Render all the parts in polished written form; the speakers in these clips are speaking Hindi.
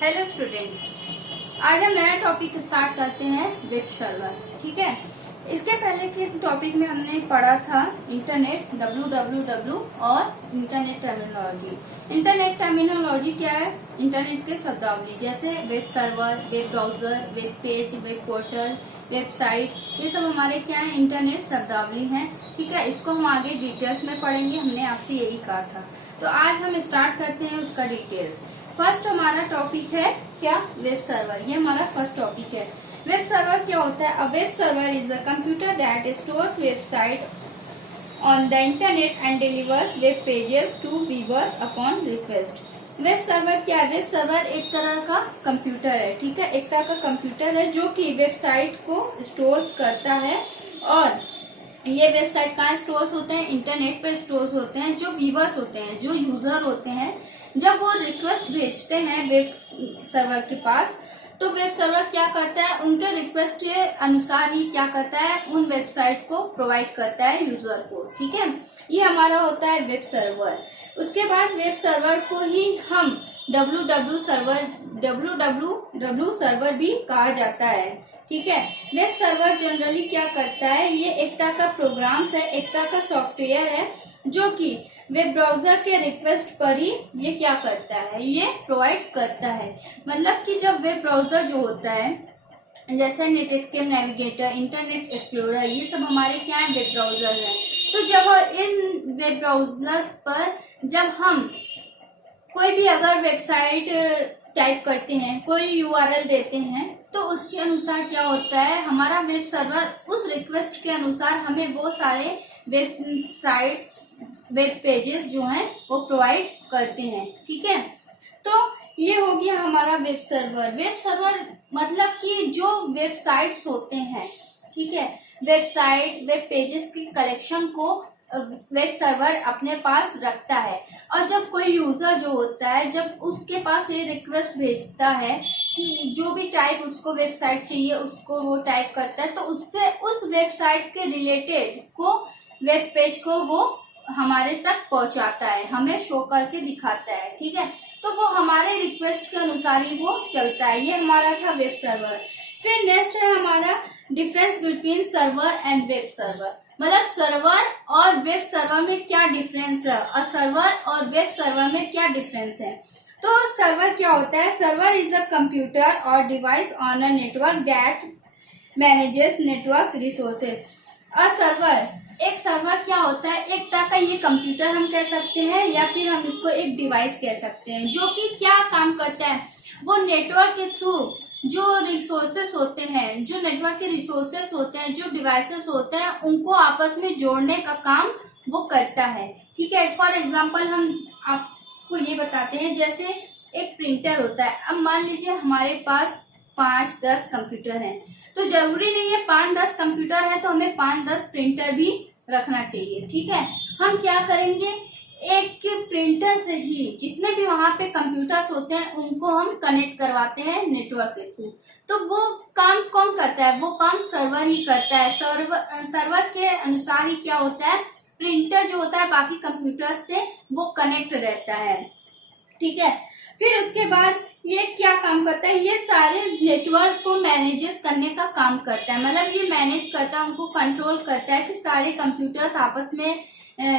हेलो स्टूडेंट्स, आज हम नया टॉपिक स्टार्ट करते हैं वेब सर्वर। ठीक है, इसके पहले के टॉपिक में हमने पढ़ा था इंटरनेट, www और इंटरनेट टर्मिनोलॉजी। इंटरनेट टर्मिनोलॉजी क्या है? इंटरनेट के शब्दावली, जैसे web server, web browser, web page, web portal, website, ये सब हमारे क्या है? इंटरनेट शब्दावली हैं। ठीक है, इसको हम आगे डिटेल्स में पढ़ेंगे, हमने आपसे यही कहा था। तो आज हम स्टार्ट करते हैं उसका डिटेल्स। फर्स्ट हमारा टॉपिक है क्या? Web server. ये हमारा फर्स्ट टॉपिक है। वेब सर्वर क्या होता है? A web server is a computer that stores website on the internet and delivers web pages to viewers upon request. Web server क्या है? वेब सर्वर एक तरह का कंप्यूटर है। ठीक है, एक तरह का कंप्यूटर है जो कि वेबसाइट को स्टोर करता है। और ये वेबसाइट कहाँ स्टोर होते हैं? इंटरनेट पे स्टोर होते हैं। जो व्यूअर्स होते हैं, जो यूजर होते हैं, जब वो रिक्वेस्ट भेजते हैं वेब सर्वर के पास, तो वेब सर्वर क्या करता है? उनके रिक्वेस्ट के अनुसार ही क्या करता है? उन वेबसाइट को प्रोवाइड करता है यूजर को। ठीक है, ये हमारा होता है वेब सर्वर। उसके बाद वेब सर्वर को ही हम www सर्वर भी कहा जाता है। ठीक है, वेब सर्वर जनरली क्या करता है? ये एक तरह का प्रोग्राम्स है, एक तरह का सॉफ्टवेयर है जो कि वेब ब्राउजर के रिक्वेस्ट पर ही ये क्या करता है? ये प्रोवाइड करता है। मतलब कि जब वेब ब्राउजर जो होता है, जैसे नेटस्केप नेविगेटर, इंटरनेट एक्सप्लोरर, ये सब हमारे क्या है? वेब ब्राउजर है। तो जब इन वेब ब्राउजर्स पर जब हम कोई भी अगर वेबसाइट टाइप करते हैं, कोई URL देते हैं, तो उसके अनुसार क्या होता है? हमारा वेब सर्वर उस रिक्वेस्ट के अनुसार हमें वो सारे वेबसाइट्स, वेब पेजेस जो हैं वो प्रोवाइड करते हैं। ठीक है, तो ये हो गया हमारा वेब सर्वर। वेब सर्वर मतलब कि जो वेबसाइट्स होते हैं, ठीक है, वेबसाइट, वेब पेजेस की कलेक्शन को वेब सर्वर अपने पास रखता है। और जब कोई यूजर जो होता है, जब उसके पास ये रिक्वेस्ट भेजता है कि जो भी टाइप उसको वेबसाइट चाहिए, उसको वो टाइप करता है, तो उससे उस वेबसाइट के रिलेटेड को, वेब पेज को वो हमारे तक पहुंचाता है, हमें शो करके दिखाता है। ठीक है, तो वो हमारे रिक्वेस्ट के अनुसार ही वो चलता है। ये हमारा था वेब सर्वर। फिर नेक्स्ट है हमारा difference between server and web server. मतलब सर्वर और वेब सर्वर में क्या डिफरेंस है, और सर्वर और वेब सर्वर में क्या डिफरेंस है? तो सर्वर क्या होता है? सर्वर इज अ कंप्यूटर और device on a network that manages network resources. A server, एक सर्वर क्या होता है? एक तरह का ये कंप्यूटर हम कह सकते हैं, या फिर हम इसको एक डिवाइस कह सकते हैं, जो कि क्या काम करता है? वो नेटवर्क के थ्रू जो रिसोर्सेस होते हैं, जो नेटवर्क के रिसोर्सेस होते हैं, जो डिवाइसेस होते हैं, उनको आपस में जोड़ने का काम वो करता है। ठीक है, फॉर एग्जांपल हम आपको ये बताते हैं, जैसे एक प्रिंटर होता है। अब मान लीजिए हमारे पास 5-10 कंप्यूटर हैं, तो जरूरी नहीं है 5-10 कंप्यूटर है तो हमें 5-10 प्रिंटर भी रखना चाहिए। ठीक है, हम क्या करेंगे? एक प्रिंटर से ही जितने भी वहां पे कंप्यूटर्स होते हैं उनको हम कनेक्ट करवाते हैं नेटवर्क के थ्रू। तो वो काम कौन करता है? वो काम सर्वर ही करता है। सर्वर के अनुसार ही क्या होता है? प्रिंटर जो होता है बाकी कंप्यूटर्स से वो कनेक्ट रहता है। ठीक है, फिर उसके बाद ये क्या काम करता है? ये सारे नेटवर्क को मैनेजेस करने का काम करता है। मतलब ये मैनेज करता है, उनको कंट्रोल करता है कि सारे कंप्यूटर्स आपस में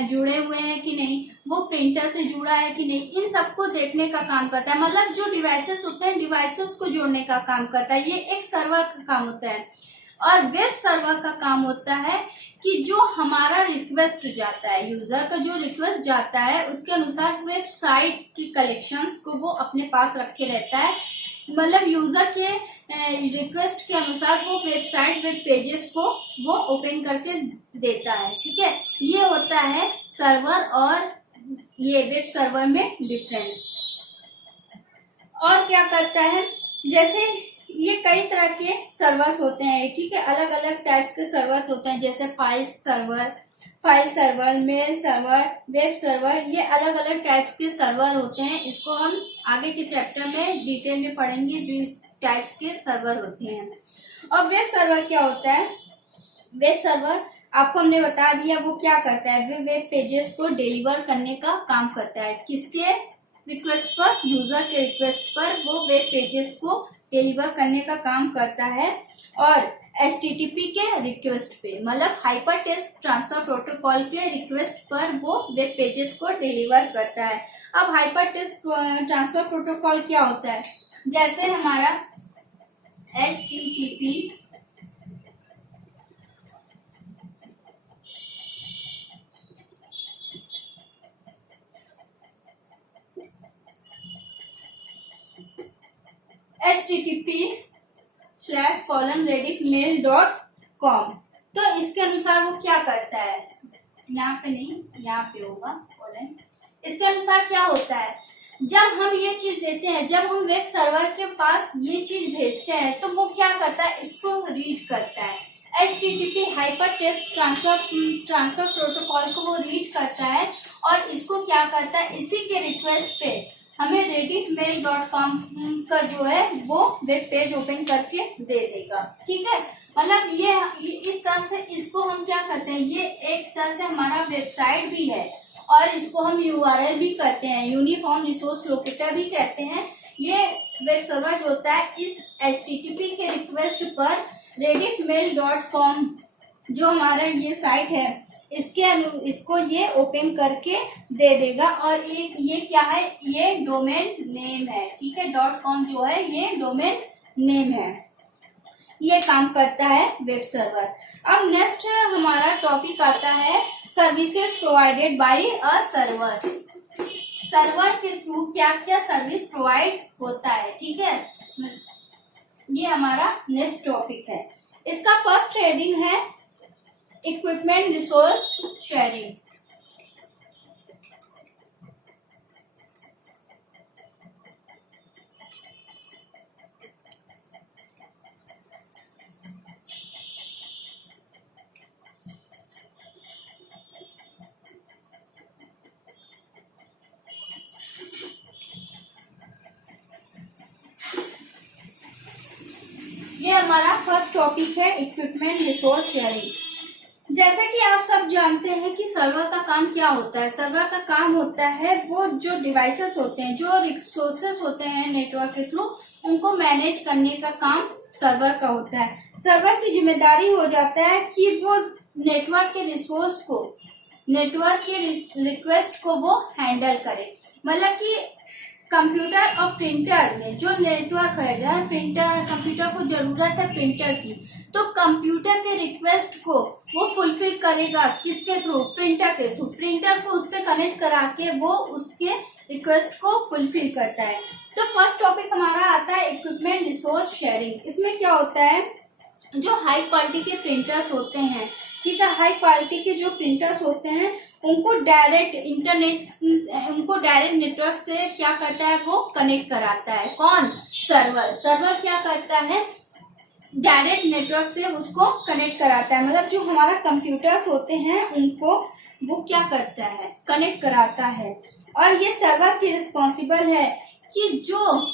जुड़े हुए हैं कि नहीं, वो प्रिंटर से जुड़ा है कि नहीं, इन सबको देखने का काम करता है। मतलब जो डिवाइसेस होते हैं, डिवाइसेस को जोड़ने का काम करता है। ये एक सर्वर का काम होता है। और वेब सर्वर का काम होता है कि जो हमारा रिक्वेस्ट जाता है, यूजर का जो रिक्वेस्ट जाता है, उसके अनुसार वेबसाइट की कलेक्शंस को वो अपने पास रखे रहता है। मतलब यूजर के रिक्वेस्ट के अनुसार वो वेबसाइट, वेब पेजेस को वो ओपन करके देता है। ठीक है, ये होता है सर्वर और ये वेब सर्वर में डिफरेंस। और क्या करता है? जैसे ये कई तरह के सर्वर्स होते हैं। ठीक है, अलग अलग टाइप्स के सर्वर्स होते हैं, जैसे file server, mail server, web server, ये अलग अलग टाइप्स के सर्वर होते हैं। इसको हम आगे के चैप्टर में डिटेल में पढ़ेंगे, जो इस टाइप्स के सर्वर होते हैं। और वेब सर्वर क्या होता है? वेब सर्वर आपको हमने बता दिया वो क्या करता है? वेब पेजेस को डिलीवर करने का काम करता है। किसके रिक्वेस्ट पर? यूजर के रिक्वेस्ट पर वो वेब पेजेस को डिलीवर करने का काम करता है। और HTTP के रिक्वेस्ट पे, मतलब हाइपर टेक्स्ट ट्रांसफर प्रोटोकॉल के रिक्वेस्ट पर वो वेब पेजेस को डिलीवर करता है। अब हाइपर टेक्स्ट ट्रांसफर प्रोटोकॉल क्या होता है? जैसे हमारा HTTP http://rediffmail.com। तो इसके अनुसार वो क्या करता है, यहाँ पे नहीं, यहाँ पे होगा कॉलन। इसके अनुसार क्या होता है, जब हम ये चीज देते हैं, जब हम वेब सर्वर के पास ये चीज भेजते हैं, तो वो क्या करता है, इसको रीड करता है। HTTP hyper text transfer protocol को वो रीड करता है और इसको क्या करता है, इसी के रिक्वेस्ट पे हमें rediffmail.com का जो है वो वेब पेज ओपन करके दे देगा। ठीक है, मतलब ये इस तरह से इसको हम क्या करते हैं, ये एक तरह से हमारा वेबसाइट भी है और इसको हम URL भी करते हैं, यूनिफॉर्म रिसोर्स लोकेटर भी कहते हैं। ये वेब सर्वर जो होता है इस HTTP के रिक्वेस्ट पर rediffmail.com जो हमारा ये साइट है इसको ये ओपन करके दे देगा। और एक ये क्या है, ये डोमेन नेम है। ठीक है, .com जो है ये डोमेन नेम है, ये काम करता है वेब सर्वर। अब नेक्स्ट हमारा टॉपिक आता है services provided by a server. Server के थ्रू क्या क्या सर्विस प्रोवाइड होता है। ठीक है, ये हमारा नेक्स्ट टॉपिक है। इसका फर्स्ट हेडिंग है इक्विपमेंट रिसोर्स शेयरिंग। ये हमारा फर्स्ट टॉपिक है इक्विपमेंट रिसोर्स शेयरिंग। जैसे कि आप सब जानते हैं कि सर्वर का काम क्या होता है। सर्वर का काम होता है वो जो डिवाइसेस होते हैं, जो रिसोर्सेस होते हैं नेटवर्क के थ्रू, उनको मैनेज करने का काम सर्वर का होता है। सर्वर की जिम्मेदारी हो जाता है कि वो नेटवर्क के रिसोर्स को, नेटवर्क के रिक्वेस्ट को वो हैंडल करे। मतलब कि कंप्यूटर और प्रिंटर में जो नेटवर्क है, जहाँ प्रिंटर कंप्यूटर को जरूरत है प्रिंटर की, तो कंप्यूटर के रिक्वेस्ट को वो फुलफिल करेगा किसके थ्रू, प्रिंटर के थ्रू। प्रिंटर को उससे कनेक्ट करा के वो उसके रिक्वेस्ट को फुलफिल करता है। तो फर्स्ट टॉपिक हमारा आता है इक्विपमेंट रिसोर्स शेयरिंग। इसमें क्या होता है, जो हाई क्वालिटी के प्रिंटर्स होते हैं, ठीक है, हाई क्वालिटी के जो प्रिंटर्स होते हैं उनको डायरेक्ट नेटवर्क से क्या करता है, वो कनेक्ट कराता है। कौन, सर्वर। सर्वर क्या करता है, डायरेक्ट नेटवर्क से उसको कनेक्ट कराता है। मतलब जो हमारा कंप्यूटर्स होते हैं उनको वो क्या करता है, कनेक्ट कराता है। और ये सर्वर की रिस्पॉन्सिबल है कि जो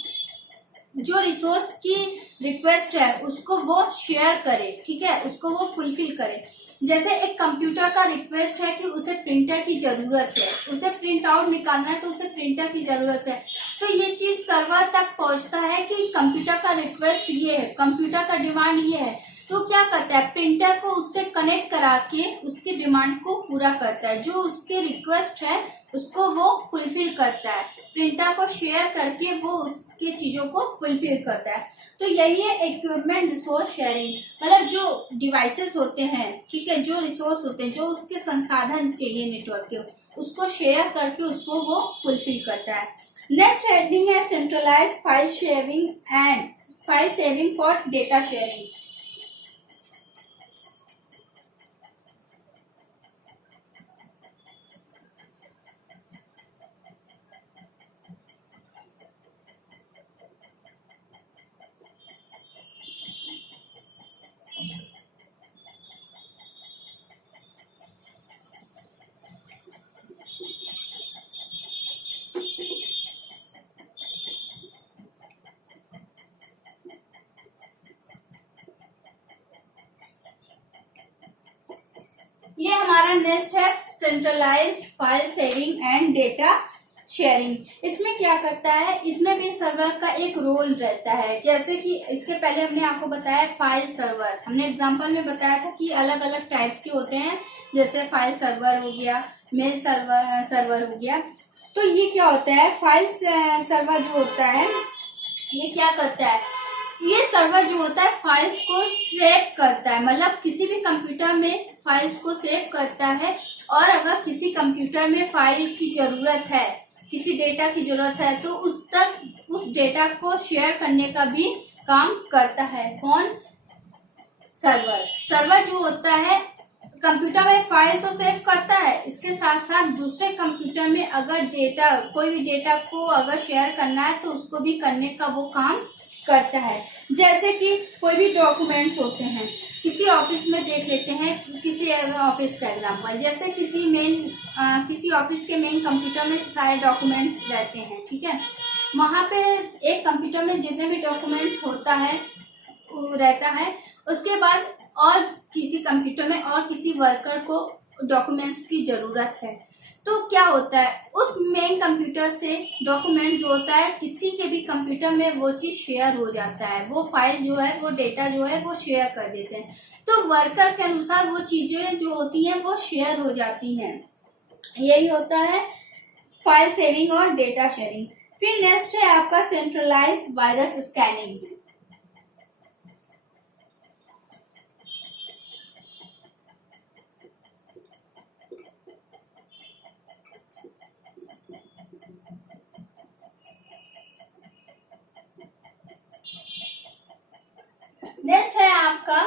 रिसोर्स की रिक्वेस्ट है उसको वो शेयर करे। ठीक है, उसको वो फुलफिल करे। जैसे एक कंप्यूटर का रिक्वेस्ट है कि उसे प्रिंटर की जरूरत है, उसे प्रिंट आउट निकालना है तो उसे प्रिंटर की जरूरत है, तो ये चीज सर्वर तक पहुंचता है कि कंप्यूटर का रिक्वेस्ट ये है, कंप्यूटर का डिमांड ये है। तो क्या करता है, प्रिंटर को उससे कनेक्ट करा के उसकी डिमांड को पूरा करता है। जो उसके रिक्वेस्ट है उसको वो फुलफिल करता है, प्रिंटर को शेयर करके वो उसके चीजों को फुलफिल करता है। तो यही है इक्विपमेंट रिसोर्स शेयरिंग। मतलब जो डिवाइसेस होते हैं, ठीक है, जो रिसोर्स होते हैं, जो उसके संसाधन चाहिए नेटवर्क के, उसको शेयर करके उसको वो फुलफिल करता है। नेक्स्ट हेडिंग है centralised file saving for data sharing. ये हमारा नेक्स्ट है centralised file saving and data sharing. इसमें क्या करता है, इसमें भी सर्वर का एक रोल रहता है। जैसे कि इसके पहले हमने आपको बताया फाइल सर्वर, हमने एग्जांपल में बताया था कि अलग अलग टाइप्स के होते हैं, जैसे फाइल सर्वर हो गया, मेल सर्वर हो गया। तो ये क्या होता है, फाइल सर्वर जो होता है ये क्या करता है, ये सर्वर जो होता है फाइल्स को सेव करता है, मतलब किसी भी कंप्यूटर में फाइल्स को सेव करता है। और अगर किसी कंप्यूटर में फाइल की जरूरत है, किसी डेटा की जरूरत है, तो उस डेटा को शेयर करने का भी काम करता है। कौन? सर्वर। सर्वर जो होता है कंप्यूटर में फाइल तो सेव करता है, इसके साथ साथ दूसरे कंप्यूटर में अगर डेटा, कोई भी डेटा को अगर शेयर करना है तो उसको भी करने का वो काम करता है। जैसे कि कोई भी डॉक्यूमेंट्स होते हैं, किसी ऑफिस में देख लेते हैं, किसी ऑफिस का एग्जाम्पल, जैसे किसी ऑफिस के मेन कंप्यूटर में सारे डॉक्यूमेंट्स रहते हैं, ठीक है। वहां पे एक कंप्यूटर में जितने भी डॉक्यूमेंट्स होता है वो रहता है, उसके बाद और किसी कंप्यूटर में और किसी वर्कर को डॉक्यूमेंट्स की जरूरत है, तो क्या होता है, उस मेन कंप्यूटर से डॉक्यूमेंट जो होता है किसी के भी कंप्यूटर में वो चीज शेयर हो जाता है, वो फाइल जो है, वो डेटा जो है वो शेयर कर देते हैं। तो वर्कर के अनुसार वो चीजें जो होती हैं वो शेयर हो जाती हैं। यही होता है फाइल सेविंग और डेटा शेयरिंग। फिर नेक्स्ट है आपका सेंट्रलाइज वायरस स्कैनिंग। नेक्स्ट है आपका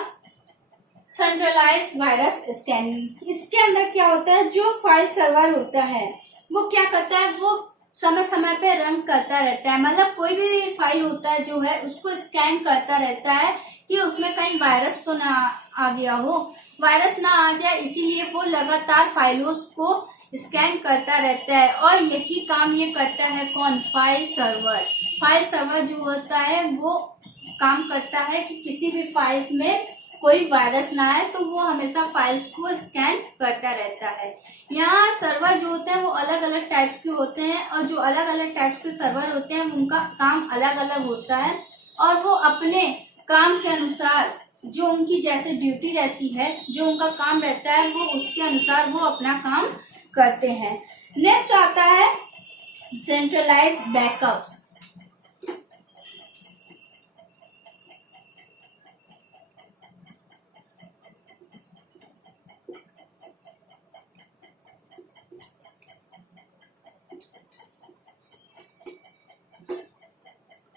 सेंट्रलाइज वायरस स्कैनिंग। इसके अंदर क्या होता है, जो फाइल सर्वर होता है वो क्या करता है, वो समय समय पे रन करता रहता है, मतलब कोई भी फाइल होता है जो है उसको स्कैन करता रहता है कि उसमें कहीं वायरस तो ना आ गया हो, वायरस ना आ जाए, इसीलिए वो लगातार फाइलों को स्कैन करता रहता है। और यही काम ये करता है कौन? File server. फाइल सर्वर जो होता है वो काम करता है कि किसी भी फाइल्स में कोई वायरस ना आए, तो वो हमेशा फाइल्स को स्कैन करता रहता है। यहाँ सर्वर जो होते हैं वो अलग अलग टाइप्स के होते हैं, और जो अलग अलग टाइप्स के सर्वर होते हैं उनका काम अलग अलग होता है, और वो अपने काम के अनुसार जो उनकी जैसे ड्यूटी रहती है, जो उनका काम रहता है, वो उसके अनुसार वो अपना काम करते हैं। नेक्स्ट आता है सेंट्रलाइज बैकअप्स।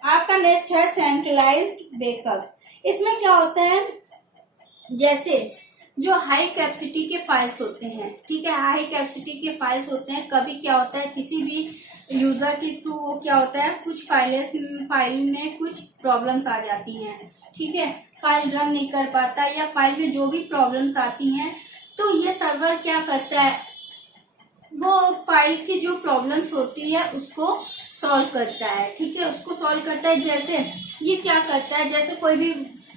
आपका नेक्स्ट है सेंट्रलाइज्ड बैकअप्स। इसमें क्या होता है, जैसे जो हाई कैपेसिटी के फाइल्स होते हैं, ठीक है, हाई कैपेसिटी के फाइल्स होते हैं, कभी क्या होता है किसी भी यूजर के थ्रू वो क्या होता है, कुछ फाइल में कुछ प्रॉब्लम्स आ जाती हैं, ठीक है, फाइल रन नहीं कर पाता, या फाइल में जो भी प्रॉब्लम्स आती हैं, तो ये सर्वर क्या करता है, वो फाइल की जो प्रॉब्लम्स होती है उसको सॉल्व करता है, ठीक है, उसको सॉल्व करता है। जैसे ये क्या करता है, जैसे कोई भी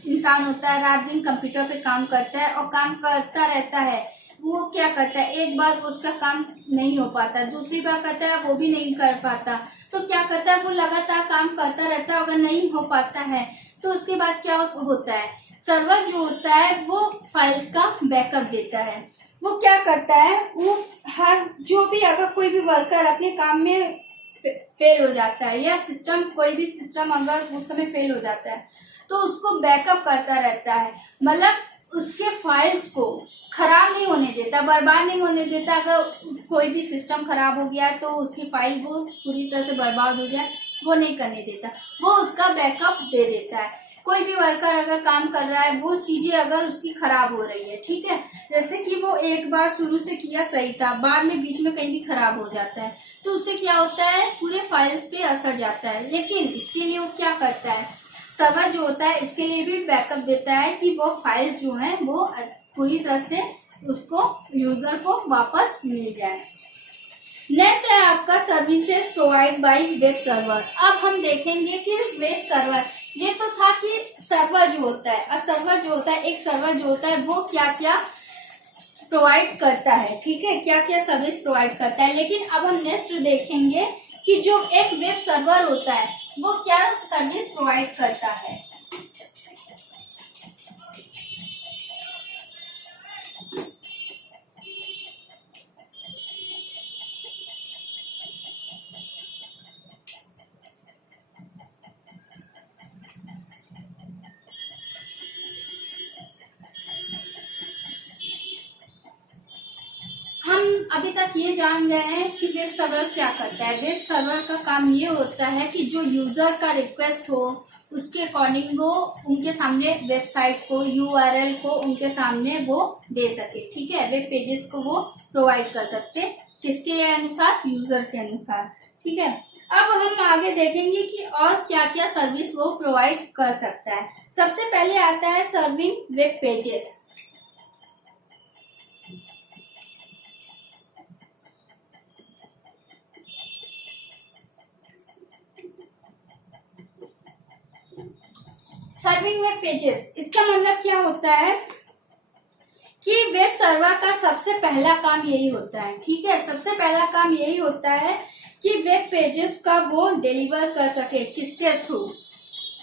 इंसान होता है, रात दिन कंप्यूटर पे काम करता है और काम करता रहता है, वो क्या करता है, एक बार वो उसका काम नहीं हो पाता, दूसरी बार करता है वो भी नहीं कर पाता, तो क्या करता है, वो लगातार काम करता रहता है। अगर नहीं हो पाता है तो उसके बाद क्या होता है, सर्वर जो होता है वो फाइल्स का बैकअप देता है। वो क्या करता है, वो हर जो भी अगर कोई भी वर्कर अपने काम में फेल हो जाता है, या सिस्टम कोई भी सिस्टम अगर उस समय फेल हो जाता है, तो उसको बैकअप करता रहता है, मतलब उसके फाइल्स को खराब नहीं होने देता, बर्बाद नहीं होने देता। अगर कोई भी सिस्टम खराब हो गया तो उसकी फाइल वो पूरी तरह से बर्बाद हो जाए, वो नहीं करने देता, वो उसका बैकअप दे देता है। कोई भी वर्कर अगर काम कर रहा है, वो चीजें अगर उसकी खराब हो रही है, ठीक है, जैसे कि वो एक बार शुरू से किया सही था, बाद में बीच में कहीं भी खराब हो जाता है, तो उससे क्या होता है, पूरे फाइल्स पे असर जाता है। लेकिन इसके लिए वो क्या करता है, सर्वर जो होता है इसके लिए भी बैकअप देता है कि वो फाइल्स जो है वो पूरी तरह से उसको यूजर को वापस मिल जाए। नेक्स्ट है आपका services provide by web server. अब हम देखेंगे कि वेब सर्वर, ये तो था कि सर्वर जो होता है, और सर्वर जो होता है, एक सर्वर जो होता है वो क्या क्या प्रोवाइड करता है, ठीक है, क्या क्या सर्विस प्रोवाइड करता है। लेकिन अब हम नेक्स्ट देखेंगे कि जो एक वेब सर्वर होता है वो क्या सर्विस प्रोवाइड करता है। हम अभी तक ये जान गए हैं कि वेब सर्वर क्या करता है। वेब सर्वर का काम ये होता है कि जो यूजर का रिक्वेस्ट हो उसके अकॉर्डिंग वो उनके सामने वेबसाइट को, यूआरएल को उनके सामने वो दे सके, ठीक है, वेब पेजेस को वो प्रोवाइड कर सकते, किसके अनुसार, यूजर के अनुसार, ठीक है। अब हम आगे देखेंगे कि और क्या क्या सर्विस वो प्रोवाइड कर सकता है। सबसे पहले आता है serving web pages. Serving web pages, इसका मतलब क्या होता है कि वेब सर्वर का सबसे पहला काम यही होता है, ठीक है, सबसे पहला काम यही होता है कि वेब पेजेस का वो डिलीवर कर सके, किसके थ्रू,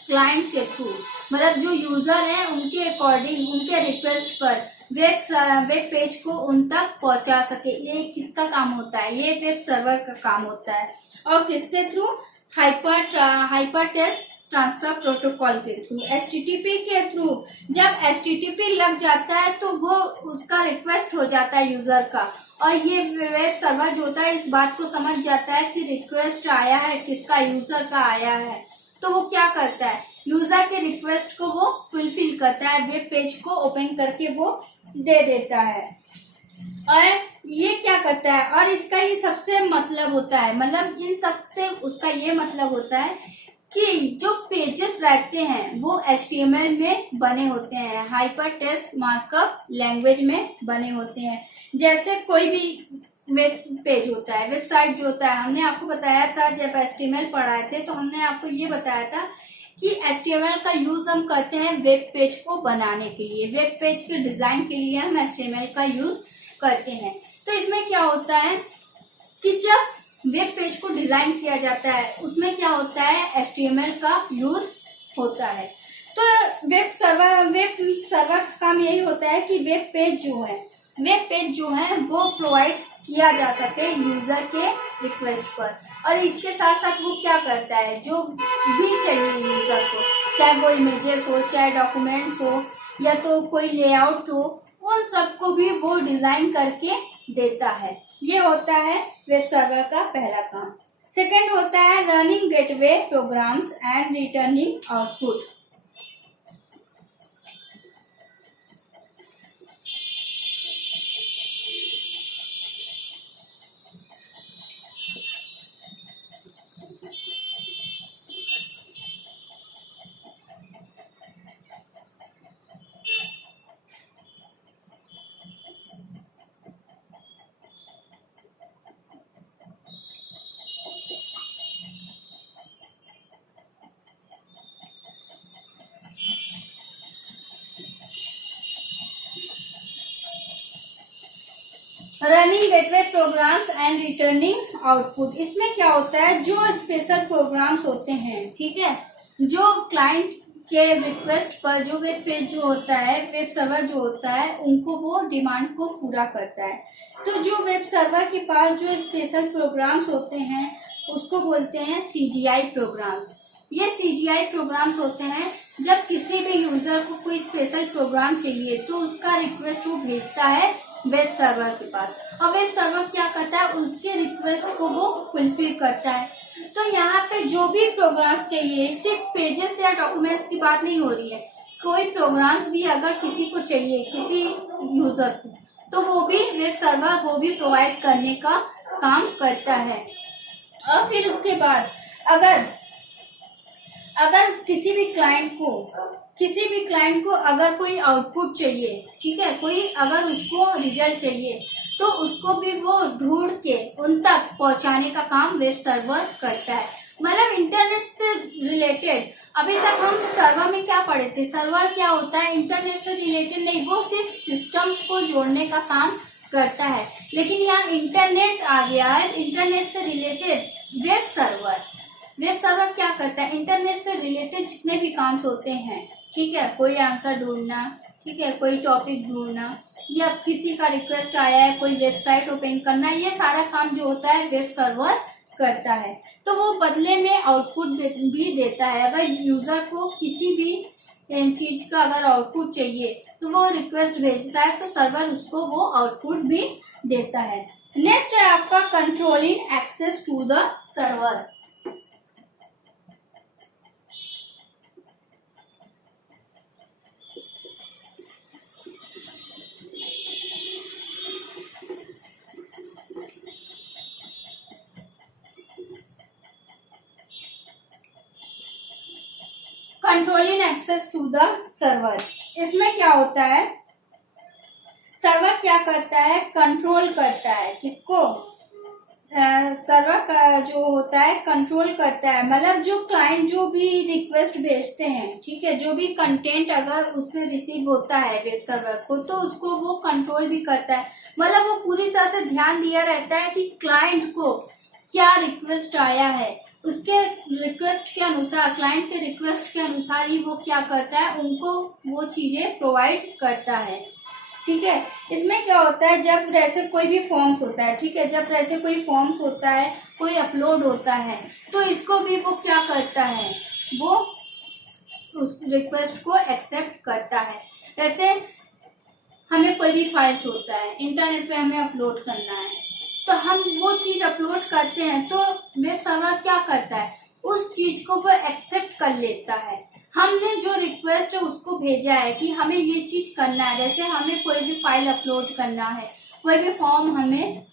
क्लाइंट के थ्रू, मतलब जो यूजर हैं उनके अकॉर्डिंग, उनके रिक्वेस्ट पर वेब पेज को उन तक पहुंचा सके। ये किसका काम होता है, ये वेब सर्वर का काम होता है। और किसके through, hyper text transfer protocol के थ्रू, HTTP के थ्रू। जब HTTP लग जाता है तो वो उसका रिक्वेस्ट हो जाता है यूजर का, और ये वेब सर्वर जो होता है इस बात को समझ जाता है कि रिक्वेस्ट आया है किसका, यूजर का आया है, तो वो क्या करता है, यूजर के रिक्वेस्ट को वो फुलफिल करता है, वेब पेज को ओपन करके वो दे देता है। और ये क्या करता है, और इसका ही सबसे मतलब होता है, मतलब इन सबसे उसका ये मतलब होता है कि जो पेजेस रहते हैं वो HTML में बने होते हैं, हाइपर टेक्स्ट मार्कअप लैंग्वेज में बने होते हैं। जैसे कोई भी वेब पेज होता है, वेबसाइट जो होता है, हमने आपको बताया था जब HTML पढ़ाए थे तो हमने आपको ये बताया था कि HTML का यूज हम करते हैं वेब पेज को बनाने के लिए, वेब पेज के डिजाइन के लिए हम HTML का यूज करते हैं। तो इसमें क्या होता है कि जब वेब पेज को डिजाइन किया जाता है उसमें क्या होता है, HTML का यूज होता है। तो वेब सर्वर का काम यही होता है कि वेब पेज जो है वो प्रोवाइड किया जा सके यूजर के रिक्वेस्ट पर। और इसके साथ साथ वो क्या करता है, जो भी चाहिए यूजर को, चाहे वो इमेजेस हो, चाहे डॉक्यूमेंट्स हो, या तो कोई लेआउट हो, उन सबको भी वो डिजाइन करके देता है। ये होता है वेब सर्वर का पहला काम। सेकंड होता है running gateway programs and returning output. Running gateway programs and returning output, इसमें क्या होता है, जो स्पेशल प्रोग्राम्स होते हैं, ठीक है, जो क्लाइंट के रिक्वेस्ट पर जो वेब पेज जो होता है, वेब सर्वर जो होता है, उनको वो डिमांड को पूरा करता है। तो जो वेब सर्वर के पास जो स्पेशल प्रोग्राम्स होते हैं उसको बोलते हैं CGI प्रोग्राम्स। ये CGI प्रोग्राम्स होते हैं, जब किसी भी यूजर को कोई स्पेशल प्रोग्राम चाहिए तो उसका रिक्वेस्ट वो भेजता है वेब सर्वर के पास, और वेब सर्वर क्या करता है, उसके रिक्वेस्ट को वो फुलफिल करता है। तो यहाँ पे जो भी प्रोग्राम्स चाहिए, सिर्फ पेजेस या डॉक्यूमेंट्स की बात नहीं हो रही है, कोई प्रोग्राम्स भी अगर किसी को चाहिए, किसी यूजर को, तो वो भी वेब सर्वर वो भी प्रोवाइड करने का काम करता है। और फिर उसके बाद अगर किसी भी क्लाइंट को अगर कोई आउटपुट चाहिए, ठीक है, कोई अगर उसको रिजल्ट चाहिए, तो उसको भी वो ढूंढ के उन तक पहुंचाने का काम वेब सर्वर करता है। मतलब इंटरनेट से रिलेटेड अभी तक हम सर्वर में क्या पढ़े थे, सर्वर क्या होता है, इंटरनेट से रिलेटेड नहीं, वो सिर्फ सिस्टम को जोड़ने का काम करता है। लेकिन यहाँ इंटरनेट आ गया है, इंटरनेट से related web server. Web server क्या करता है, इंटरनेट से रिलेटेड जितने भी काम होते हैं, ठीक है, कोई आंसर ढूंढना, ठीक है, कोई टॉपिक ढूंढना, या किसी का रिक्वेस्ट आया है कोई वेबसाइट ओपन करना, ये सारा काम जो होता है वेब सर्वर करता है। तो वो बदले में आउटपुट भी देता है। अगर यूजर को किसी भी चीज का अगर आउटपुट चाहिए तो वो रिक्वेस्ट भेजता है, तो सर्वर उसको वो आउटपुट भी देता है। नेक्स्ट है आपका controlling access to the server. Controlling access to the server, इसमें क्या होता है, सर्वर क्या करता है, कंट्रोल करता है किसको, सर्वर का जो होता है कंट्रोल करता है, मतलब जो क्लाइंट जो भी रिक्वेस्ट भेजते हैं, ठीक है, जो भी कंटेंट अगर उससे रिसीव होता है वेब सर्वर को, तो उसको वो कंट्रोल भी करता है। मतलब वो पूरी तरह से ध्यान दिया रहता है कि क्लाइंट को क्या रिक्वेस्ट आया है, उसके रिक्वेस्ट के अनुसार, क्लाइंट के रिक्वेस्ट के अनुसार ही वो क्या करता है, उनको वो चीजें प्रोवाइड करता है। ठीक है, इसमें क्या होता है, जब ऐसे कोई भी फॉर्म्स होता है, ठीक है, जब ऐसे कोई फॉर्म्स होता है, कोई अपलोड होता है, तो इसको भी वो क्या करता है, वो उस रिक्वेस्ट को एक्सेप्ट करता है। जैसे हमें कोई भी फाइल्स होता है, इंटरनेट पे हमें अपलोड करना है, तो हम वो चीज अपलोड करते हैं, तो वेब सर्वर क्या करता है, उस चीज को वो एक्सेप्ट कर लेता है। हमने जो रिक्वेस्ट है उसको भेजा है कि हमें ये चीज करना है, जैसे हमें कोई भी फाइल अपलोड करना है, कोई भी फॉर्म हमें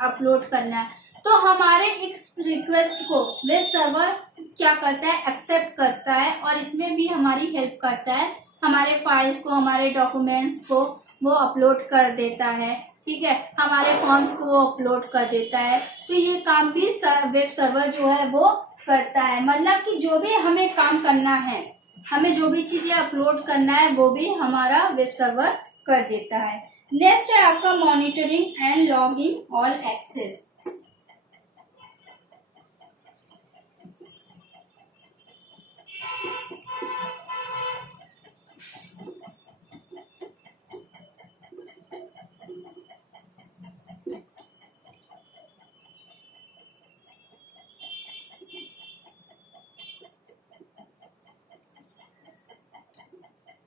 अपलोड करना है, तो हमारे इस रिक्वेस्ट को वेब सर्वर क्या करता है, एक्सेप्ट करता है, और इसमें भी हमारी हेल्प करता है, हमारे फाइल्स को, हमारे डॉक्यूमेंट्स को वो अपलोड कर देता है, ठीक है, हमारे फॉर्म्स को वो अपलोड कर देता है। तो ये काम भी वेब सर्वर जो है वो करता है, मतलब कि जो भी हमें काम करना है, हमें जो भी चीजें अपलोड करना है, वो भी हमारा वेब सर्वर कर देता है। नेक्स्ट है आपका monitoring and logging all access.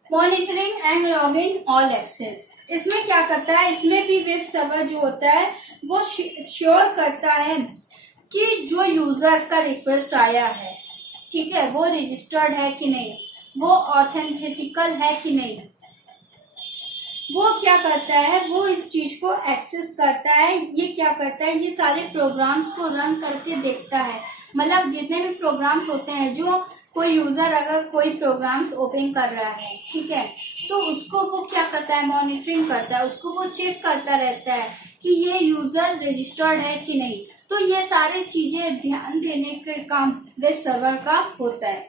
Monitoring and logging all access, इसमें क्या करता है, इसमें भी वेब सर्वर जो होता है वो श्योर करता है कि जो यूजर का रिक्वेस्ट आया है, ठीक है, वो रजिस्टर्ड है कि नहीं, वो ऑथेंटिकल है कि नहीं, वो क्या करता है, वो इस चीज को एक्सेस करता है। ये क्या करता है, ये सारे प्रोग्राम्स को रन करके देखता है, मतलब जितने भी प्रोग्राम्स होते हैं, जो कोई यूजर अगर कोई प्रोग्राम्स ओपन कर रहा है, ठीक है, तो उसको वो क्या करता है, मॉनिटरिंग करता है, उसको वो चेक करता रहता है कि ये यूजर रजिस्टर्ड है कि नहीं। तो ये सारी चीजें ध्यान देने के काम वेब सर्वर का होता है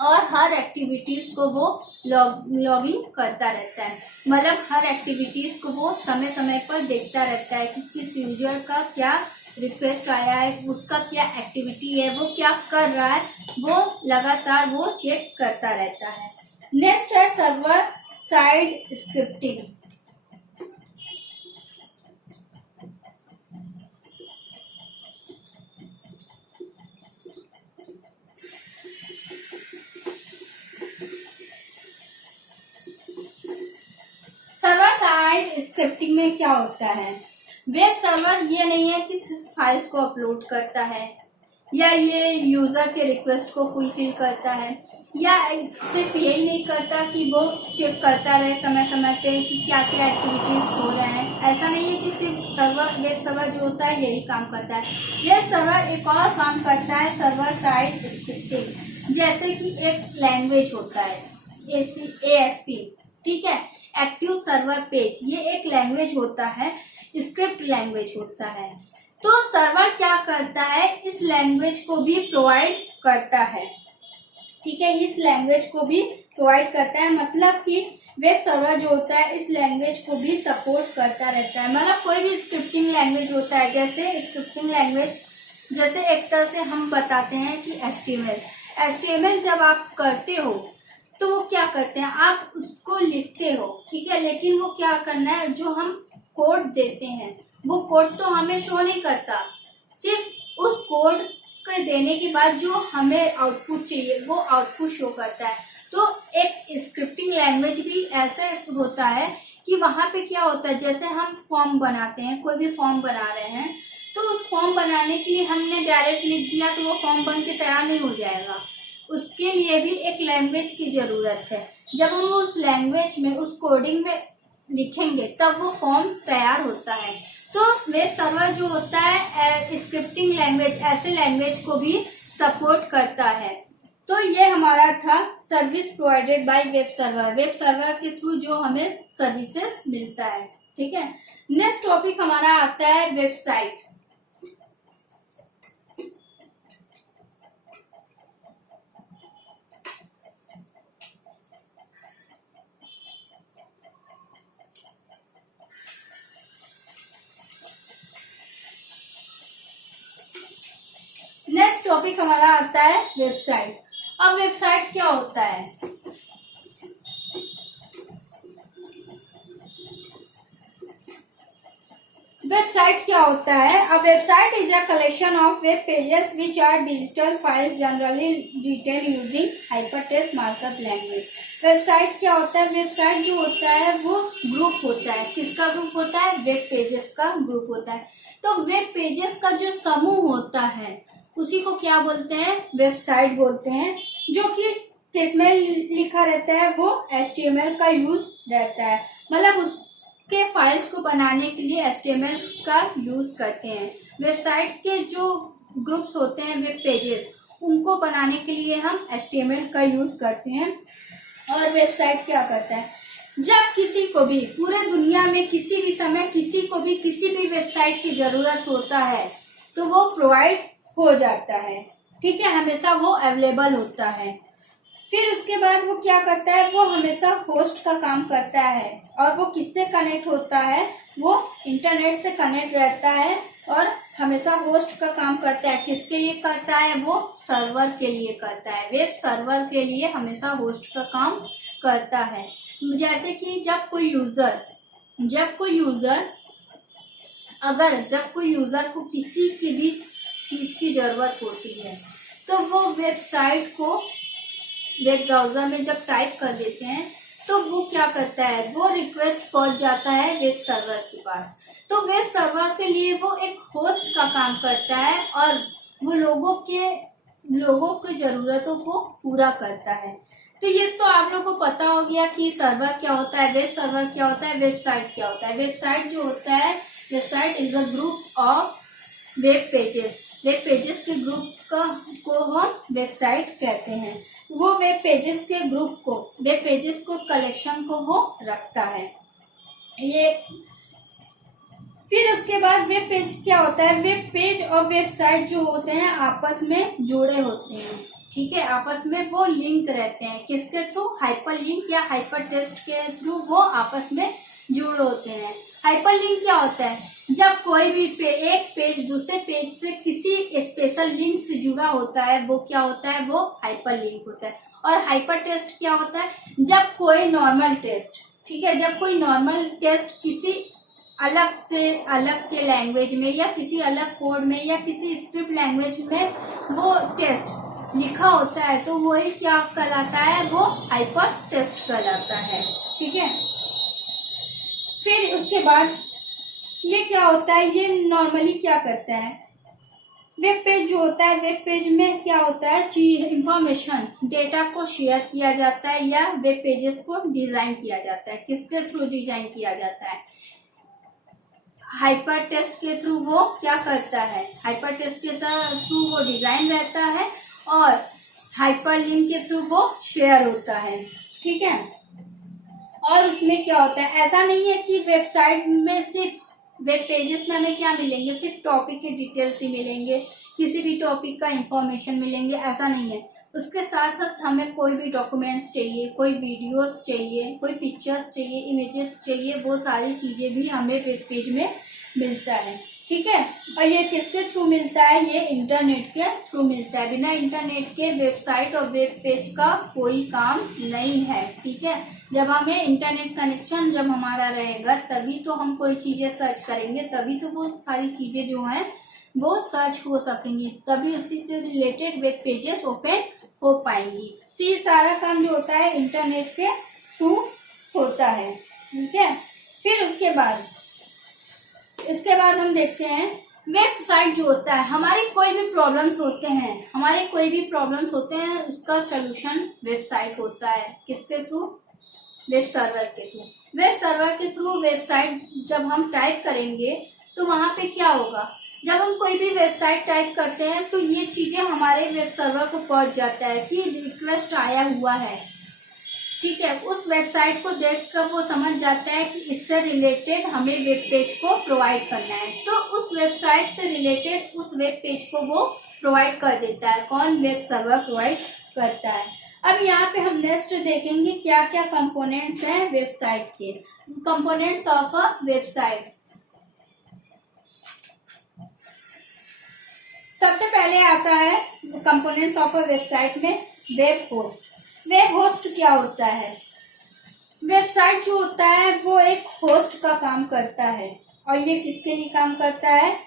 और हर एक्टिविटीज को वो लॉगिंग करता रहता है, मतलब हर एक्टिविटीज को वो समय समय पर देखता रहता है कि किस यूजर का क्या रिक्वेस्ट आया है, उसका क्या एक्टिविटी है, वो क्या कर रहा है, वो लगातार वो चेक करता रहता है। नेक्स्ट है server side scripting. Server side scripting में क्या होता है, वेब सर्वर ये नहीं है कि सिर्फ फाइल्स को अपलोड करता है, या ये यूजर के रिक्वेस्ट को फुलफिल करता है, या सिर्फ यही नहीं करता कि वो चेक करता रहे समय समय पे कि क्या क्या एक्टिविटीज हो रहे हैं। ऐसा नहीं है कि सिर्फ सर्वर, वेब सर्वर जो होता है यही काम करता है। वेब सर्वर एक और काम करता है, सर्वर साइड स्क्रिप्टिंग। जैसे कि एक लैंग्वेज होता है ASP, ठीक है, एक्टिव सर्वर पेज, ये एक लैंग्वेज होता है, स्क्रिप्ट लैंग्वेज होता है। तो सर्वर क्या करता है, इस लैंग्वेज को भी प्रोवाइड करता है, ठीक है, इस लैंग्वेज को भी प्रोवाइड करता है, मतलब कि वेब सर्वर जो होता है इस लैंग्वेज को भी सपोर्ट करता रहता है। मतलब कोई भी स्क्रिप्टिंग लैंग्वेज होता है, जैसे स्क्रिप्टिंग लैंग्वेज जैसे एक तरह से हम बताते हैं कि HTML जब आप करते हो तो वो क्या करते हैं, आप उसको लिखते हो, ठीक है, लेकिन वो क्या करना है, जो हम कोड देते हैं वो कोड तो हमें शो नहीं करता, सिर्फ उस कोड के देने के बाद जो हमें आउटपुट चाहिए वो आउटपुट शो करता है। तो एक स्क्रिप्टिंग लैंग्वेज भी ऐसे होता है कि वहां पे क्या होता है, जैसे हम फॉर्म बनाते हैं, कोई भी फॉर्म बना रहे हैं, तो उस फॉर्म बनाने के लिए हमने डायरेक्ट लिख दिया तो वो फॉर्म बन के तैयार नहीं हो जाएगा, उसके लिए भी एक लैंग्वेज की जरूरत है। जब हम उस लैंग्वेज में, उस कोडिंग में लिखेंगे तब वो फॉर्म तैयार होता है। तो वेब सर्वर जो होता है स्क्रिप्टिंग लैंग्वेज, ऐसे लैंग्वेज को भी सपोर्ट करता है। तो ये हमारा था service provided by web server, web server के थ्रू जो हमें सर्विसेज मिलता है, ठीक है। नेक्स्ट टॉपिक हमारा आता है वेबसाइट। नेक्स्ट टॉपिक हमारा आता है वेबसाइट। अब वेबसाइट क्या होता है, वेबसाइट क्या होता है? A website is a collection of web pages which are digital files generally written using hypertext markup language. Website क्या होता है? वेबसाइट जो होता है वो ग्रुप होता है। किसका ग्रुप होता है? वेब पेजेस का ग्रुप होता है। तो वेब पेजेस का जो समूह होता है उसी को क्या बोलते हैं? वेबसाइट बोलते हैं। जो कि किसमें लिखा रहता है? वो HTML का यूज रहता है, मतलब उस के फाइल्स को बनाने के लिए HTML का यूज करते हैं। वेबसाइट के जो ग्रुप्स होते हैं वेब पेजेस, उनको बनाने के लिए हम HTML का यूज करते हैं। और वेबसाइट क्या करता है? जब किसी को भी पूरे दुनिया में किसी भी समय किसी को भी किसी भी वेबसाइट की जरूरत होता है तो वो प्रोवाइड हो जाता है, ठीक है, हमेशा वो अवेलेबल होता है। फिर उसके बाद वो क्या करता है? वो हमेशा होस्ट का काम करता है। और वो किससे कनेक्ट होता है? वो इंटरनेट से कनेक्ट रहता है और हमेशा होस्ट का काम करता है। किसके लिए करता है? वो सर्वर के लिए करता है। वेब सर्वर के लिए हमेशा होस्ट का काम करता है। जैसे कि जब कोई यूजर को किसी की भी चीज की जरूरत होती है तो वो वेबसाइट को वेब ब्राउजर में जब टाइप कर देते हैं तो वो क्या करता है? वो रिक्वेस्ट पहुंच जाता है वेब सर्वर के पास। तो वेब सर्वर के लिए वो एक होस्ट का काम करता है और वो लोगों की जरूरतों को पूरा करता है। तो ये तो आप लोगों को पता हो गया कि सर्वर क्या होता है, वेब सर्वर क्या होता है, वेबसाइट क्या होता है। वेबसाइट जो होता है, website is a group of web pages. Web pages के ग्रुप को हम वेबसाइट कहते हैं। वो वेब पेजेस के ग्रुप को, वेब पेजेस को कलेक्शन को वो रखता है। ये फिर उसके बाद वेब पेज क्या होता है? वेब पेज और वेबसाइट जो होते हैं आपस में जुड़े होते हैं, ठीक है, आपस में वो लिंक रहते हैं। किसके थ्रू? हाइपर लिंक या हाइपर टेक्स्ट के थ्रू वो आपस में जुड़े होते हैं। हाइपर लिंक क्या होता है? जब कोई भी एक पेज दूसरे पेज से किसी स्पेशल लिंक से जुड़ा होता है वो क्या होता है? वो हाइपर लिंक होता है। और हाइपर टेक्स्ट क्या होता है? जब कोई नॉर्मल टेक्स्ट, ठीक है, जब कोई नॉर्मल टेक्स्ट किसी अलग के लैंग्वेज में या किसी अलग कोड में या किसी स्क्रिप्ट लैंग्वेज में वो टेक्स्ट लिखा होता है तो वही क्या कहलाता है? वो हाइपर टेक्स्ट कहलाता है, ठीक है। फिर उसके बाद ये क्या होता है? ये नॉर्मली क्या करता है? वेब पेज जो होता है, वेब पेज में क्या होता है? इंफॉर्मेशन, डेटा को शेयर किया जाता है या वेब पेजेस को डिजाइन किया जाता है। किसके थ्रू डिजाइन किया जाता है? हाइपर टेक्स्ट के थ्रू वो क्या करता है? हाइपर टेक्स्ट के थ्रू वो डिजाइन रहता है और हाइपर लिंक के थ्रू वो शेयर होता है, ठीक है। और उसमें क्या होता है? ऐसा नहीं है कि वेबसाइट में सिर्फ वेब पेजेस में हमें क्या मिलेंगे, सिर्फ टॉपिक के डिटेल्स ही मिलेंगे, किसी भी टॉपिक का इंफॉर्मेशन मिलेंगे, ऐसा नहीं है। उसके साथ साथ हमें कोई भी डॉक्यूमेंट्स चाहिए, कोई वीडियोस चाहिए, कोई पिक्चर्स चाहिए, इमेजेस चाहिए, वो सारी चीजें भी हमें वेब पेज में मिलता है। ठीक है, और ये किसके थ्रू मिलता है, ये इंटरनेट के थ्रू मिलता है। बिना इंटरनेट के वेबसाइट और वेब पेज का कोई काम नहीं है। ठीक है, जब हमें इंटरनेट कनेक्शन जब हमारा रहेगा तभी तो हम कोई चीजें सर्च करेंगे, तभी तो वो सारी चीजें जो हैं वो सर्च हो सकेंगी, तभी उसी से रिलेटेड वेब पेजेस ओपन हो पाएंगी। तो ये सारा काम जो होता है इंटरनेट के थ्रू होता है। ठीक है, फिर इसके बाद हम देखते हैं वेबसाइट जो होता है, हमारे कोई भी प्रॉब्लम्स होते हैं उसका सलूशन वेबसाइट होता है। किसके थ्रू, वेब सर्वर के थ्रू। वेब सर्वर के थ्रू वेबसाइट जब हम टाइप करेंगे तो वहां पे क्या होगा, जब हम कोई भी वेबसाइट टाइप करते हैं तो ये चीजें हमारे वेब सर्वर को पहुंच जाता है कि रिक्वेस्ट आया हुआ है। ठीक है, उस वेबसाइट को देखकर वो समझ जाता है कि इससे रिलेटेड हमें वेब पेज को प्रोवाइड करना है, तो उस वेबसाइट से रिलेटेड उस वेब पेज को वो प्रोवाइड कर देता है। कौन, वेब सर्वर प्रोवाइड करता है। अब यहाँ पे हम नेक्स्ट देखेंगे क्या क्या कंपोनेंट्स हैं वेबसाइट के। कंपोनेंट्स ऑफ अ वेबसाइट, सबसे पहले आता है कंपोनेंट्स ऑफ अ वेबसाइट में वेब होस्ट। वेब होस्ट क्या होता है, वेबसाइट जो होता है वो एक होस्ट का काम करता है, और ये किसके लिए काम करता है,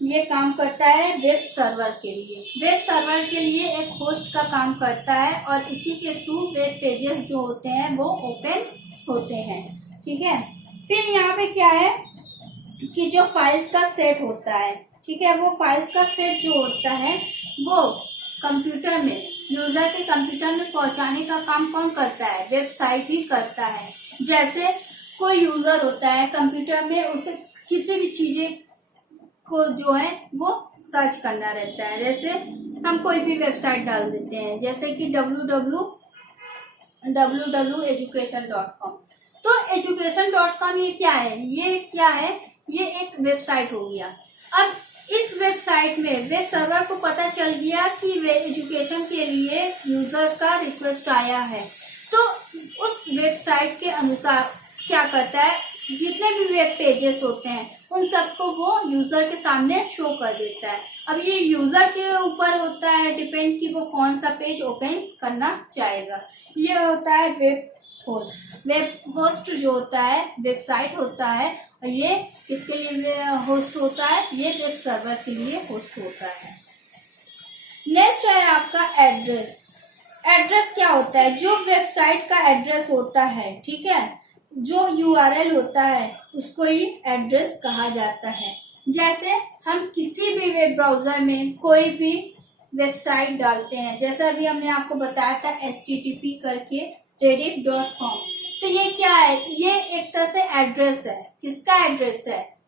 ये काम करता है वेब सर्वर के लिए। वेब सर्वर के लिए एक होस्ट का काम करता है और इसी के थ्रू वेब पेजेस जो होते हैं वो ओपन होते हैं। ठीक है, फिर यहाँ पे क्या है कि जो फाइल्स का सेट होता है, ठीक है, वो फाइल्स का सेट जो होता है वो कंप्यूटर में, यूजर के कंप्यूटर में पहुंचाने का काम कौन करता है, वेबसाइट ही करता है। जैसे कोई यूजर होता है कंप्यूटर में, उसे किसी भी चीजें को जो है वो सर्च करना रहता है। जैसे हम कोई भी वेबसाइट डाल देते हैं, जैसे कि www.education.com। तो education.com ये क्या है, ये एक वेबसाइट हो गया। अब इस वेबसाइट में वेब सर्वर को पता चल गया कि एजुकेशन के लिए यूजर का रिक्वेस्ट आया है, तो उस वेबसाइट के अनुसार क्या करता है, जितने भी वेब पेजेस होते हैं उन सबको वो यूजर के सामने शो कर देता है। अब ये यूजर के ऊपर होता है डिपेंड कि वो कौन सा पेज ओपन करना चाहेगा। ये होता है वेब होस्ट। वेब होस्ट जो होता है वेबसाइट होता है, और ये किसके लिए होस्ट होता है, ये वेब सर्वर के लिए होस्ट होता है। नेक्स्ट है आपका एड्रेस। एड्रेस क्या होता है, जो वेबसाइट का एड्रेस होता है, ठीक है, जो URL होता है उसको ही एड्रेस कहा जाता है। जैसे हम किसी भी वेब ब्राउजर में कोई भी वेबसाइट डालते हैं, जैसा अभी हमने आपको बताया था http करके rediff.com, तो ये क्या है, ये एक तरह से एड्रेस है। किसका एड्रेस है,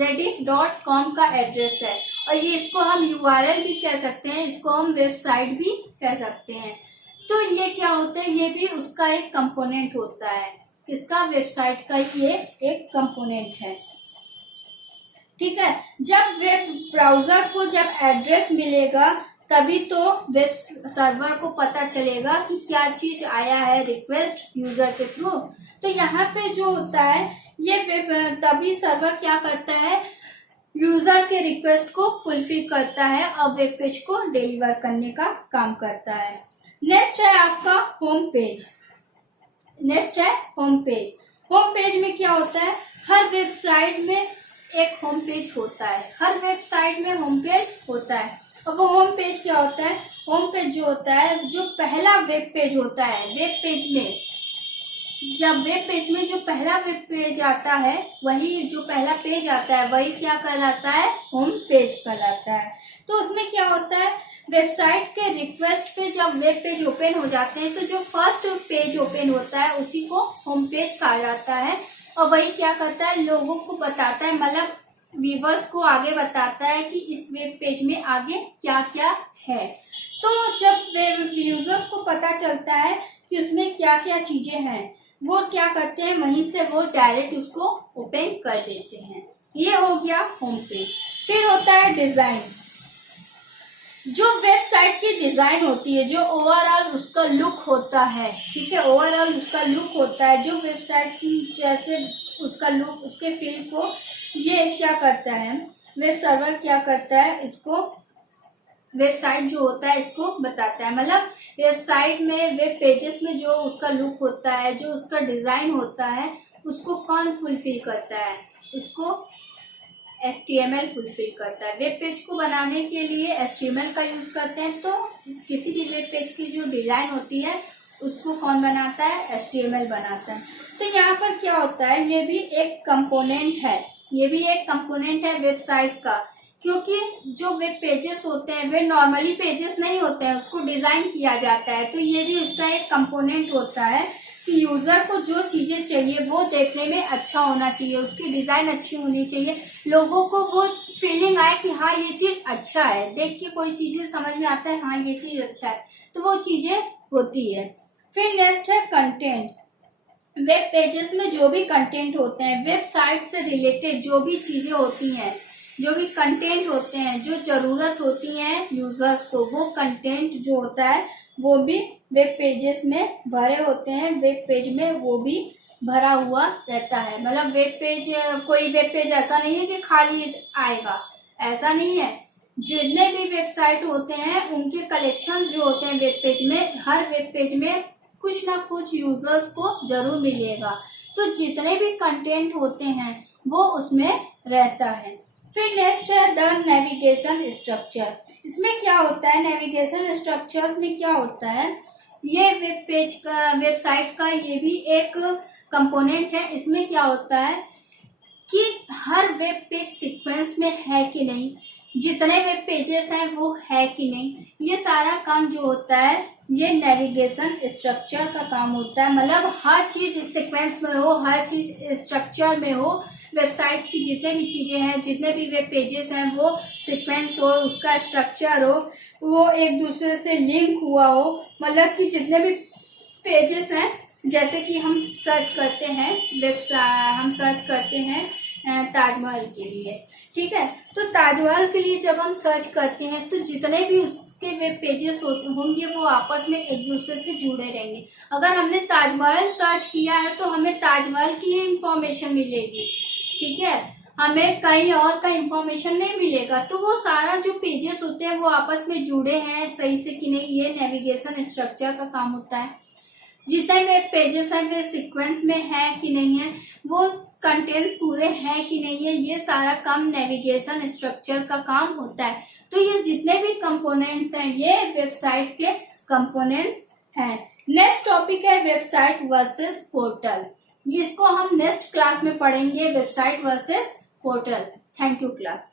rediff.com का एड्रेस है, और ये इसको हम URL भी कह सकते हैं, इसको हम वेबसाइट भी कह सकते हैं। तो ये क्या होता है, ये भी उसका एक कंपोनेंट होता है। किसका, वेबसाइट का ये एक कंपोनेंट है। ठीक है, जब वेब ब्राउजर को जब एड्रेस मिलेगा तभी तो वेब सर्वर को पता चलेगा कि क्या चीज आया है रिक्वेस्ट यूजर के थ्रू। तो यहाँ पे जो होता है ये वेब, तभी सर्वर क्या करता है, यूजर के रिक्वेस्ट को फुलफिल करता है और वेब पेज को डिलीवर करने का काम करता है। नेक्स्ट है आपका होम पेज। नेक्स्ट है होम पेज। होम पेज में क्या होता है, हर वेबसाइट में एक होम पेज होता है, हर वेबसाइट में होम पेज होता है। और वो होम पेज क्या होता है, होम पेज जो होता है, जो पहला वेब पेज होता है, वेब पेज में जब वेब पेज में जो पहला वेब पेज आता है, वही जो पहला पेज आता है वही क्या कहलाता है, होम पेज कहलाता है। तो उसमें क्या होता है, वेबसाइट के रिक्वेस्ट पे जब वेब पेज ओपन हो जाते हैं तो जो फर्स्ट पेज ओपन होता है उसी को होम पेज कहा जाता है, और वही क्या करता है, लोगों को बताता है, मतलब व्यूवर्स को आगे बताता है कि इस वेब पेज में आगे क्या क्या है। तो जब वेब यूजर्स को पता चलता है कि उसमें क्या क्या चीजें हैं, वो क्या करते हैं, वहीं से वो डायरेक्ट उसको ओपन कर देते हैं। ये हो गया होम पेज। फिर होता है डिजाइन। जो वेबसाइट की डिजाइन होती है, जो ओवरऑल उसका लुक होता है, ठीक है, ओवरऑल उसका लुक होता है, जो वेबसाइट की जैसे उसका लुक, उसके फील को ये क्या करता है, वेब सर्वर क्या करता है, इसको वेबसाइट जो होता है इसको बताता है। मतलब वेबसाइट में, वेब पेजेस में जो उसका लुक होता है, जो उसका डिजाइन होता है, उसको कौन फुलफिल करता है, उसको HTML फुलफिल करता है। वेब पेज को बनाने के लिए HTML का यूज करते हैं, तो किसी भी वेब पेज की जो डिजाइन होती है उसको कौन बनाता है, HTML बनाता है। तो यहाँ पर क्या होता है, ये भी एक कंपोनेंट है, ये भी एक कंपोनेंट है वेबसाइट का, क्योंकि जो वेब पेजेस होते हैं वे नॉर्मली पेजेस नहीं होते हैं, उसको डिजाइन किया जाता है। तो ये भी उसका एक कंपोनेंट होता है कि यूजर को जो चीजें चाहिए वो देखने में अच्छा होना चाहिए, उसकी डिजाइन अच्छी होनी चाहिए, लोगों को वो फीलिंग आए कि हाँ ये चीज अच्छा है, देख के कोई चीजें समझ में आता है हाँ ये चीज अच्छा है, तो वो चीजें होती है। फिर नेक्स्ट है कंटेंट। वेब पेजेस में जो भी कंटेंट होते हैं, वेबसाइट से रिलेटेड जो भी चीजें होती हैं, जो भी कंटेंट होते हैं, जो जरूरत होती है यूजर्स को, वो कंटेंट जो होता है वो भी वेब पेजेस में भरे होते हैं, वेब पेज में वो भी भरा हुआ रहता है। मतलब वेब पेज, कोई वेब पेज ऐसा नहीं है कि खाली आएगा, ऐसा नहीं है। जितने भी वेबसाइट होते हैं उनके कलेक्शन जो होते हैं वेब पेज में, हर वेब पेज में कुछ ना कुछ यूजर्स को जरूर मिलेगा। तो जितने भी कंटेंट होते हैं वो उसमें रहता है। फिर नेक्स्ट है द नेविगेशन स्ट्रक्चर। इसमें क्या होता है, नेविगेशन स्ट्रक्चर्स में क्या होता है, ये वेब पेज का, वेबसाइट का ये भी एक कंपोनेंट है। इसमें क्या होता है कि हर वेब पेज सीक्वेंस में है कि नहीं, जितने वेब पेजेस हैं वो है कि नहीं, ये सारा काम जो होता है ये नेविगेशन स्ट्रक्चर का काम होता है। मतलब हर चीज सीक्वेंस में हो, हर चीज स्ट्रक्चर में हो, वेबसाइट की जितने भी चीजें हैं, जितने भी वेब पेजेस हैं वो सीक्वेंस हो, उसका स्ट्रक्चर हो, वो एक दूसरे से लिंक हुआ हो। मतलब कि जितने भी पेजेस हैं, जैसे कि हम सर्च करते हैं हम सर्च करते हैं ताजमहल के लिए, ठीक है, तो ताजमहल के लिए जब हम सर्च करते हैं तो जितने भी उसके वेब पेजेस होंगे वो आपस में एक दूसरे से जुड़े रहेंगे। अगर हमने ताजमहल सर्च किया है तो हमें ताजमहल की ही इंफॉर्मेशन मिलेगी, ठीक है, हमें कहीं और का इंफॉर्मेशन नहीं मिलेगा। तो वो सारा जो पेजेस होते हैं वो आपस में जुड़े हैं सही से कि नहीं, ये नेविगेशन स्ट्रक्चर का काम होता है। जितने वेब पेजेस हैं वे सीक्वेंस में है कि नहीं है, वो कंटेंट्स पूरे हैं कि नहीं है, ये सारा काम नेविगेशन स्ट्रक्चर का काम होता है। तो ये जितने भी कंपोनेंट्स हैं ये वेबसाइट के कंपोनेंट्स हैं। नेक्स्ट टॉपिक है वेबसाइट वर्सेस पोर्टल। इसको हम नेक्स्ट क्लास में पढ़ेंगे, website versus portal. Thank you class.